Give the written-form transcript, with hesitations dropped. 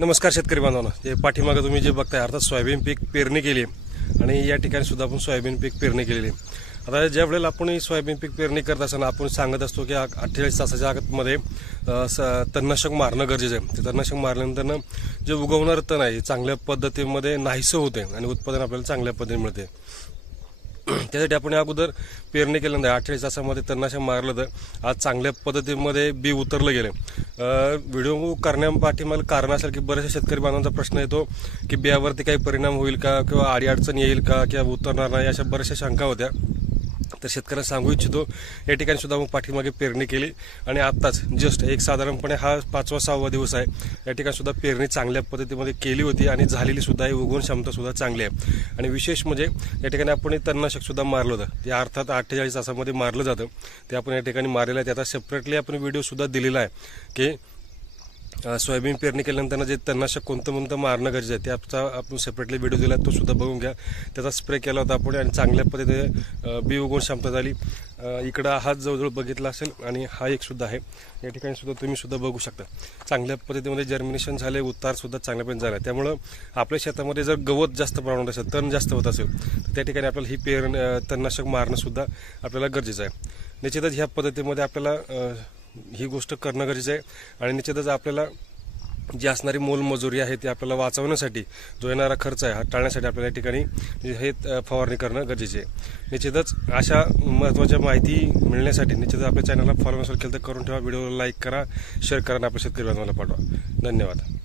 नमस्कार शेतकरी बांधवांनो, जे पाठीमागे तुम्ही जे बघताय अर्थात सोयाबीन पीक पेरणी केली आणि या ठिकाणी सुद्धा आपण सोयाबीन पीक पेरणी केलेली. आता ज्या वेळेला आपण सोयाबीन पीक पेरणी करत असताना आपण सांगत असतो की 48 तासाच्या आतमध्ये तणनाशक मारणं गरजेचं आहे. ते तणनाशक मारल्यानंतर जे उगवणारं तण आहे चांगल्या पद्धतीमध्ये नाहीसं होते आणि उत्पादन आपल्याला चांगल्या पद्धतीने मिळते. त्यासाठी आपण अगोदर पेरणी केल्यानंतर 48 तासामध्ये तणनाशक मारलं तर आज चांगल्या पद्धतीमध्ये बी उतरलं गेलं. व्हिडिओ करण्यापाठीमागे कारण असेल की बरेचसे शेतकरी बांधवांचा प्रश्न येतो की बियावरती काही परिणाम होईल का किंवा अडीअडचण येईल का किंवा उतरणार नाही, अशा बऱ्याचशा शंका होत्या. तर शेतकऱ्यांना सांगू इच्छितो, या ठिकाणी सुद्धा मग पाठीमागे पेरणी केली आणि आत्ताच जस्ट एक साधारणपणे हा 5वा-6वा दिवस आहे. या ठिकाणी सुद्धा पेरणी चांगल्या पद्धतीमध्ये केली होती आणि झालेली सुद्धा आहे. उगवण क्षमता सुद्धा चांगली आहे आणि विशेष म्हणजे या ठिकाणी आपण तणनाशक सुद्धा मारलं होतं. ते अर्थात 48 तासामध्ये मारलं जातं. ते आपण या ठिकाणी मारलेलं आहे. त्याचा सेपरेटली आपण व्हिडिओ सुद्धा दिलेला आहे की सोयाबीन पेरणी केल्यानंतर जे तणनाशक कोणतं मारणं गरजेचं आहे त्याचा आपण सेपरेटली व्हिडिओ दिला, तो सुद्धा बघून घ्या. त्याचा स्प्रे केला होता आपण आणि चांगल्या पद्धतीने बी उगवण क्षमता झाली. इकडं हा जवळजवळ बघितला असेल आणि हा एक सुद्धा आहे. या ठिकाणी सुद्धा तुम्ही सुद्धा बघू शकता चांगल्या पद्धतीमध्ये जर्मिनेशन झाले, उतार सुद्धा चांगल्यापणे झाला. त्यामुळं आपल्या शेतामध्ये जर गवत जास्त प्रमाणात असेल, तण जास्त होत असेल तर त्या ठिकाणी आपल्याला ही तणनाशक मारणं सुद्धा आपल्याला गरजेचं आहे. निश्चितच ह्या पद्धतीमध्ये आपल्याला ही गोष्ट करणं गरजेचं आहे आणि निश्चितच आपल्याला जी असणारी मोलमजुरी आहे ती आपल्याला वाचवण्यासाठी, जो येणारा खर्च आहे हा टाळण्यासाठी आपल्याला या ठिकाणी हे फवारणी करणं गरजेचे आहे. निश्चितच अशा महत्त्वाच्या माहिती मिळण्यासाठी निश्चितच आपल्या चॅनलला फॉलो नसेल केलं तर करून ठेवा. व्हिडिओला लाईक करा, शेअर करा आणि आपल्या शेतकरी बांधवांना पाठवा. धन्यवाद.